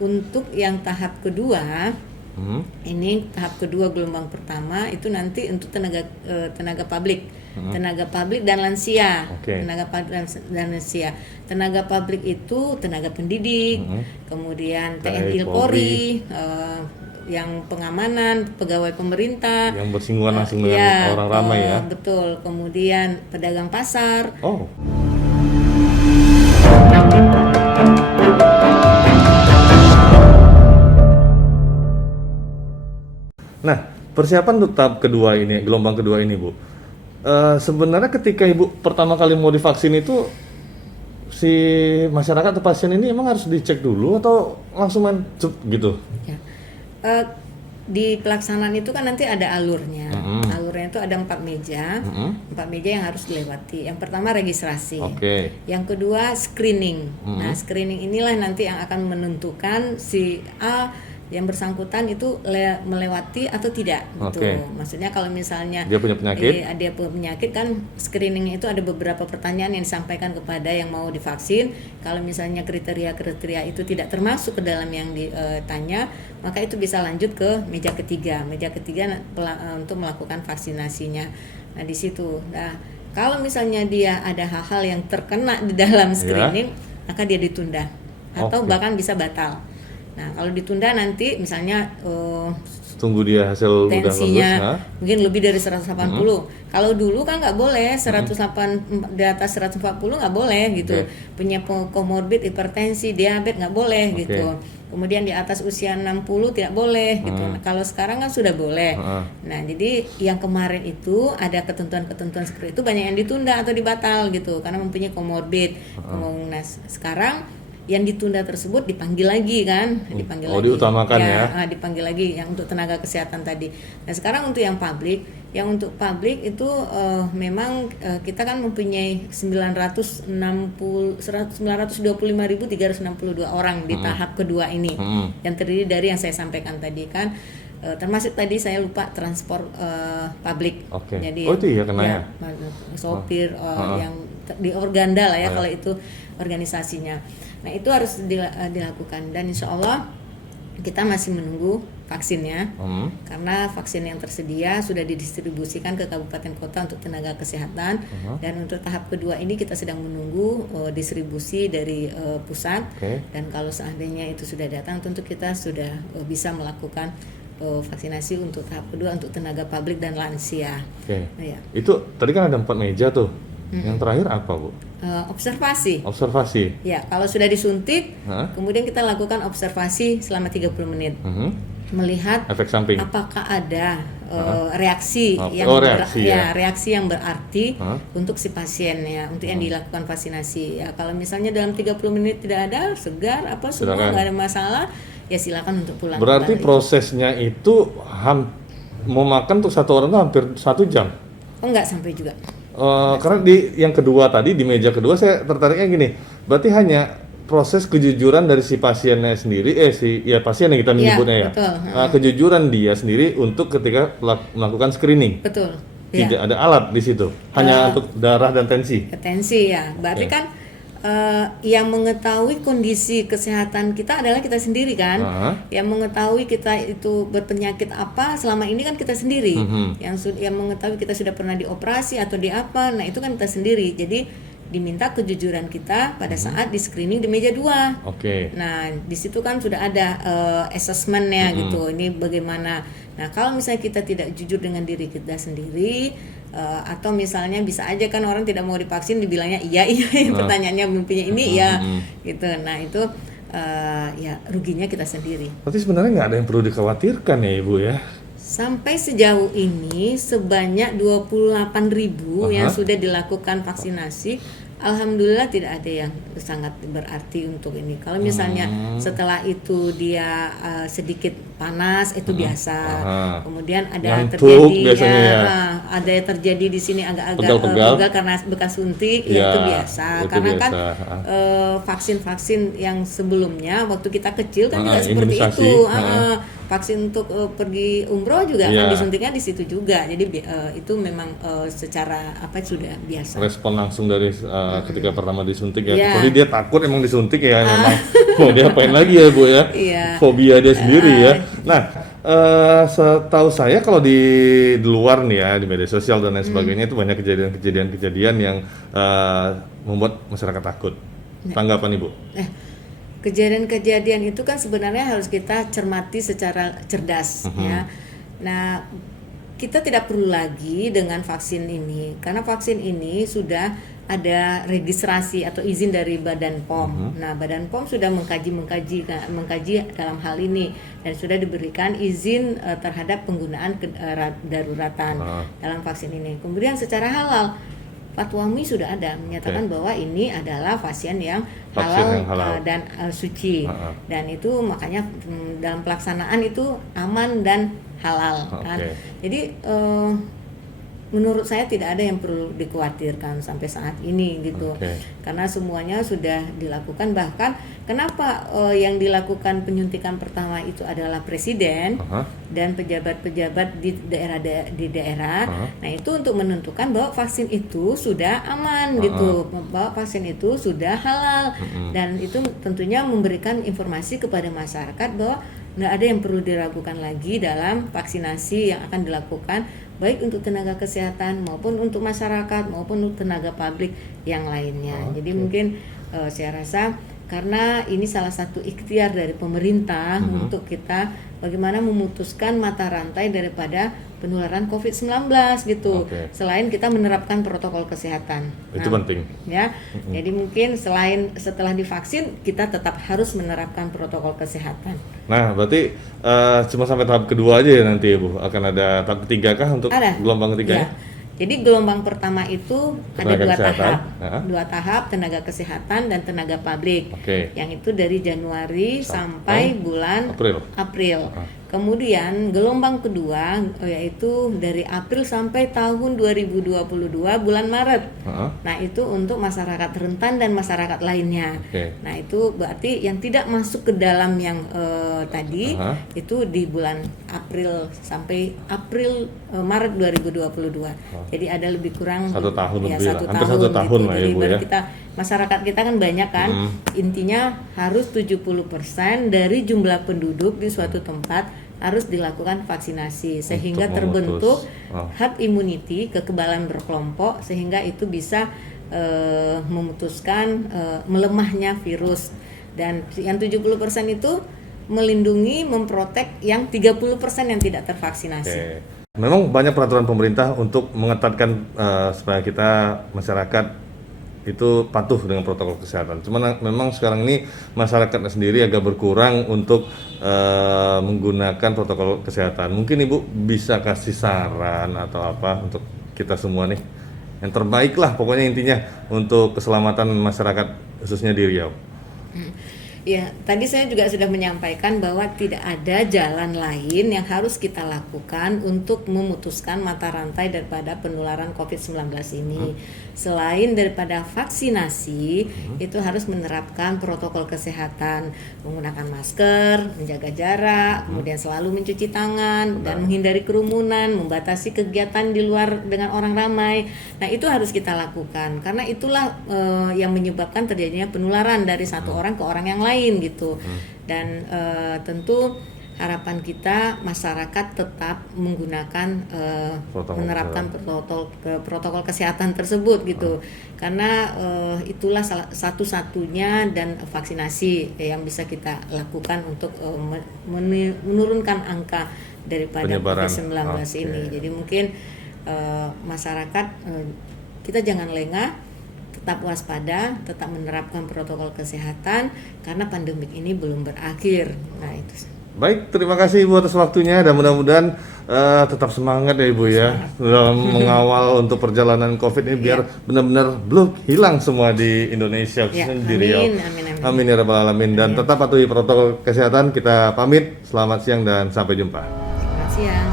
untuk yang tahap kedua, ini tahap kedua gelombang pertama itu nanti untuk tenaga publik, tenaga publik dan lansia, tenaga publik dan lansia. Tenaga publik itu tenaga pendidik, kemudian TNI Polri, yang pengamanan, pegawai pemerintah, yang bersinggungan langsung dengan orang ramai ya. Betul. Kemudian pedagang pasar. Nah, persiapan untuk tahap kedua ini, gelombang kedua ini, Bu. Sebenarnya ketika Ibu pertama kali mau divaksin itu, si masyarakat atau pasien ini emang harus dicek dulu atau langsung main gitu? Ya. Di pelaksanaan itu kan nanti ada alurnya. Alurnya itu ada 4 meja, 4 meja yang harus dilewati. Yang pertama registrasi. Yang kedua screening. Nah, screening inilah nanti yang akan menentukan si A yang bersangkutan itu melewati atau tidak gitu. Maksudnya kalau misalnya dia punya penyakit kan screeningnya itu ada beberapa pertanyaan yang disampaikan kepada yang mau divaksin. Kalau misalnya kriteria itu tidak termasuk ke dalam yang ditanya, maka itu bisa lanjut ke meja ketiga untuk melakukan vaksinasinya. Nah di situ. Nah kalau misalnya dia ada hal-hal yang terkena di dalam screening, maka dia ditunda atau bahkan bisa batal. Nah kalau ditunda nanti misalnya tunggu dia hasil tensinya mungkin lebih dari 180. Kalau dulu kan nggak boleh 108 di atas 140 nggak boleh gitu. Punya komorbid hipertensi, diabetes nggak boleh gitu. Kemudian di atas usia 60 tidak boleh gitu. Nah, kalau sekarang kan sudah boleh. Nah jadi yang kemarin itu ada ketentuan-ketentuan seperti itu banyak yang ditunda atau dibatal gitu karena mempunyai komorbid. Nah sekarang yang ditunda tersebut dipanggil lagi kan, diutamakan dipanggil lagi yang untuk tenaga kesehatan tadi. Nah sekarang untuk yang publik itu memang kita kan mempunyai 925.362 orang di tahap kedua ini, yang terdiri dari yang saya sampaikan tadi kan. Termasuk tadi saya lupa transport publik. Jadi sopir yang di organda lah ya kalau itu organisasinya. Nah itu harus dilakukan dan insya Allah kita masih menunggu vaksinnya karena vaksin yang tersedia sudah didistribusikan ke kabupaten kota untuk tenaga kesehatan dan untuk tahap kedua ini kita sedang menunggu distribusi dari pusat dan kalau seandainya itu sudah datang tentu kita sudah bisa melakukan vaksinasi untuk tahap kedua untuk tenaga publik dan lansia. Nah, ya. Itu tadi kan ada 4 meja tuh. Yang terakhir apa, Bu? Observasi. Ya, kalau sudah disuntik, kemudian kita lakukan observasi selama 30 menit. Melihat efek samping. Apakah ada reaksi yang berarti untuk si pasien ya, untuk yang dilakukan vaksinasi. Ya, kalau misalnya dalam 30 menit tidak ada, segar semua nggak ada masalah, ya silakan untuk pulang. Berarti prosesnya itu memakan untuk satu orang itu hampir 1 jam? Enggak sampai juga. Karena di yang kedua tadi di meja kedua saya tertariknya gini, berarti hanya proses kejujuran dari si pasiennya sendiri, pasien yang kita menyebutnya kejujuran dia sendiri untuk ketika melakukan screening. Betul. Tidak ada alat di situ, hanya untuk darah dan tensi. Tensi ya, berarti kan yang mengetahui kondisi kesehatan kita adalah kita sendiri kan. Yang mengetahui kita itu berpenyakit apa selama ini kan kita sendiri. Yang mengetahui kita sudah pernah dioperasi atau di apa, nah itu kan kita sendiri. Jadi diminta kejujuran kita pada saat di screening di meja 2. Nah di situ kan sudah ada assessment-nya gitu. Ini bagaimana. Nah kalau misalnya kita tidak jujur dengan diri kita sendiri, atau misalnya bisa aja kan orang tidak mau divaksin dibilangnya iya pertanyaannya mempunyai ini gitu. Nah itu ya ruginya kita sendiri. Berarti sebenarnya nggak ada yang perlu dikhawatirkan ya Ibu ya? Sampai sejauh ini sebanyak 28.000 yang sudah dilakukan vaksinasi. Alhamdulillah tidak ada yang sangat berarti untuk ini. Kalau misalnya setelah itu dia sedikit panas itu biasa. Kemudian ada ada yang terjadi di sini agak-agak pegal karena bekas suntik, itu biasa. Karena kan vaksin-vaksin yang sebelumnya waktu kita kecil kan tidak seperti itu. Vaksin untuk pergi umroh juga kan disuntiknya di situ juga. Jadi itu memang secara sudah biasa. Respon langsung dari ketika pertama disuntik ya. Jadi dia takut emang disuntik ya memang Mau diapain lagi ya Bu ya? Iya. Fobia dia sendiri ya. Nah, setahu saya kalau di luar nih ya, di media sosial dan lain sebagainya itu banyak kejadian-kejadian yang membuat masyarakat takut. Tanggapan Ibu? Kejadian-kejadian itu kan sebenarnya harus kita cermati secara cerdas ya. Nah, kita tidak perlu lagi dengan vaksin ini karena vaksin ini sudah ada registrasi atau izin dari Badan POM. Nah, Badan POM sudah mengkaji dalam hal ini dan sudah diberikan izin terhadap penggunaan daruratan dalam vaksin ini. Kemudian secara halal, Fatwa MUI sudah ada menyatakan bahwa ini adalah vaksin yang halal, dan suci. Dan itu makanya dalam pelaksanaan itu aman dan halal kan. Jadi menurut saya tidak ada yang perlu dikhawatirkan sampai saat ini gitu. Karena semuanya sudah dilakukan, bahkan kenapa yang dilakukan penyuntikan pertama itu adalah presiden dan pejabat-pejabat di daerah. Nah, itu untuk menentukan bahwa vaksin itu sudah aman gitu, bahwa vaksin itu sudah halal dan itu tentunya memberikan informasi kepada masyarakat bahwa nggak ada yang perlu diragukan lagi dalam vaksinasi yang akan dilakukan baik untuk tenaga kesehatan maupun untuk masyarakat maupun untuk tenaga publik yang lainnya. Jadi mungkin saya rasa karena ini salah satu ikhtiar dari pemerintah untuk kita bagaimana memutuskan mata rantai daripada penularan COVID-19 gitu. Selain kita menerapkan protokol kesehatan. Itu penting. Ya. Jadi mungkin setelah divaksin kita tetap harus menerapkan protokol kesehatan. Nah, berarti cuma sampai tahap kedua aja ya nanti ya Bu? Akan ada tahap ketiga kah untuk gelombang ketiga? Ya. Jadi gelombang pertama itu ada dua tahap tenaga kesehatan dan tenaga publik. Yang itu dari Januari sampai bulan April. Kemudian gelombang kedua yaitu dari April sampai tahun 2022 bulan Maret. Nah, itu untuk masyarakat rentan dan masyarakat lainnya. Nah, itu berarti yang tidak masuk ke dalam yang tadi itu di bulan April sampai Maret 2022. Jadi ada lebih kurang 1 tahun ya, lebih, hampir 1 tahun lah ya Bu ya. Masyarakat kita kan banyak kan, intinya harus 70% dari jumlah penduduk di suatu tempat harus dilakukan vaksinasi sehingga terbentuk herd immunity, kekebalan berkelompok, sehingga itu bisa memutuskan melemahnya virus. Dan yang 70% itu melindungi, memprotek yang 30% yang tidak tervaksinasi. Memang banyak peraturan pemerintah untuk mengetatkan supaya kita masyarakat itu patuh dengan protokol kesehatan. Cuman memang sekarang ini masyarakat sendiri agak berkurang untuk menggunakan protokol kesehatan. Mungkin Ibu bisa kasih saran atau apa untuk kita semua nih, yang terbaik lah pokoknya intinya untuk keselamatan masyarakat khususnya di Riau. Ya, tadi saya juga sudah menyampaikan bahwa tidak ada jalan lain yang harus kita lakukan untuk memutuskan mata rantai daripada penularan COVID-19 ini. Selain daripada vaksinasi, itu harus menerapkan protokol kesehatan, menggunakan masker, menjaga jarak, kemudian selalu mencuci tangan, dan menghindari kerumunan, membatasi kegiatan di luar dengan orang ramai. Nah, itu harus kita lakukan, karena itulah yang menyebabkan terjadinya penularan dari satu orang ke orang yang lain gitu. Dan tentu harapan kita masyarakat tetap menggunakan menerapkan protokol kesehatan tersebut gitu, karena itulah satu-satunya dan vaksinasi yang bisa kita lakukan untuk menurunkan angka daripada COVID-19 ini. Jadi mungkin masyarakat kita jangan lengah, tetap waspada, tetap menerapkan protokol kesehatan karena pandemik ini belum berakhir. Nah, itu. Baik, terima kasih Ibu atas waktunya dan mudah-mudahan tetap semangat ya Ibu ya dalam mengawal untuk perjalanan COVID ini biar benar-benar belum hilang semua di Indonesia khususnya di Riau. Amin ya rabbal alamin. Dan tetap patuhi protokol kesehatan. Kita pamit. Selamat siang dan sampai jumpa. Selamat siang.